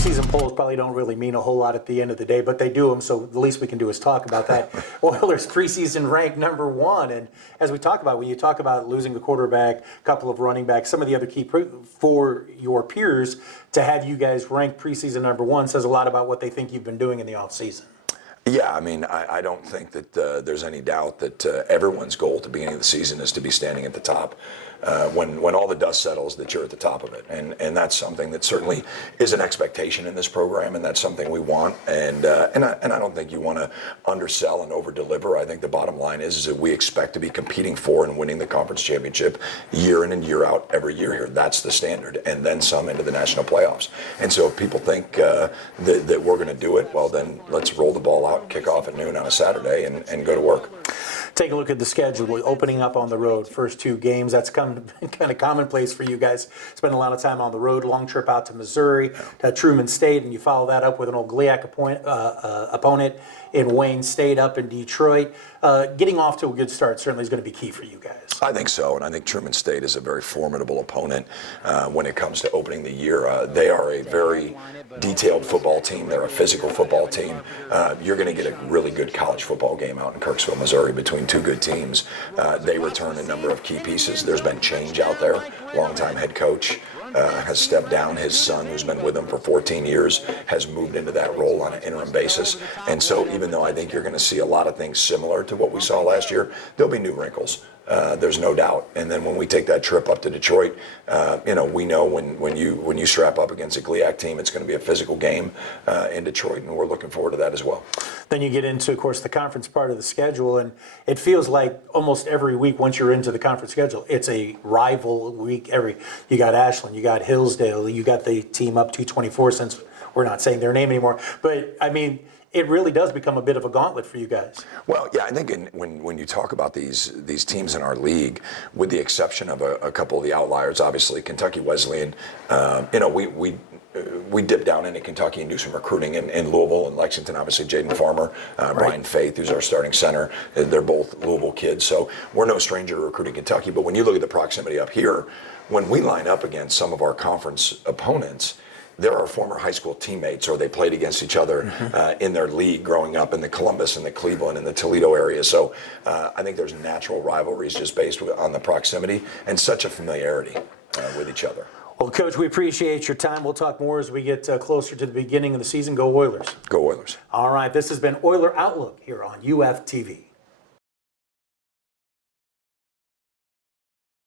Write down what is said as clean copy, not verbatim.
preseason polls probably don't really mean a whole lot at the end of the day, but they do them, so the least we can do is talk about that. Oilers preseason ranked #1, and as we talk about, when you talk about losing a quarterback, a couple of running backs, some of the other key for your peers, to have you guys ranked preseason #1 says a lot about what they think you've been doing in the offseason. Yeah, I mean, I don't think that there's any doubt that everyone's goal at the beginning of the season is to be standing at the top. When all the dust settles, that you're at the top of it, and that's something that certainly is an expectation in this program, and that's something we want. And I don't think you want to undersell and over-deliver. I think the bottom line is that we expect to be competing for and winning the conference championship year in and year out every year here. That's the standard, and then some into the national playoffs. And so if people think that we're going to do it, well, then let's roll the ball out, kick off at noon on a Saturday, and go to work. Take a look at the schedule. We're opening up on the road, first 2 games. That's kind of commonplace for you guys. Spend a lot of time on the road, long trip out to Missouri, to Truman State, and you follow that up with an old GLIAC opponent in Wayne State up in Detroit. Getting off to a good start certainly is going to be key for you guys. I think so, and I think Truman State is a very formidable opponent when it comes to opening the year. They are a very detailed football team. They're a physical football team. You're going to get a really good college football game out in Kirksville, Missouri, between 2 good teams. They return a number of key pieces. There's been change out there. Longtime head coach has stepped down. His son, who's been with him for 14 years, has moved into that role on an interim basis. And so even though I think you're going to see a lot of things similar to what we saw last year, there'll be new wrinkles. There's no doubt. And then when we take that trip up to Detroit, we know when you strap up against a GLIAC team, it's going to be a physical game in Detroit, and we're looking forward to that as well. Then you get into, of course, the conference part of the schedule, and it feels like almost every week once you're into the conference schedule, it's a rival week. You got Ashland, you got Hillsdale, you got the team up 224, since we're not saying their name anymore. But I mean, it really does become a bit of a gauntlet for you guys. Well, yeah, I think when you talk about these teams in our league, with the exception of a couple of the outliers, obviously Kentucky Wesleyan, we dip down into Kentucky and do some recruiting in Louisville and Lexington. Obviously, Jaden Farmer, Brian Faith, who's our starting center. They're both Louisville kids, so we're no stranger to recruiting Kentucky. But when you look at the proximity up here, when we line up against some of our conference opponents, they're our former high school teammates, or they played against each other in their league growing up in the Columbus and the Cleveland and the Toledo area. So I think there's natural rivalries just based on the proximity and such a familiarity with each other. Well, Coach, we appreciate your time. We'll talk more as we get closer to the beginning of the season. Go Oilers. Go Oilers. All right, this has been Oiler Outlook here on UFTV.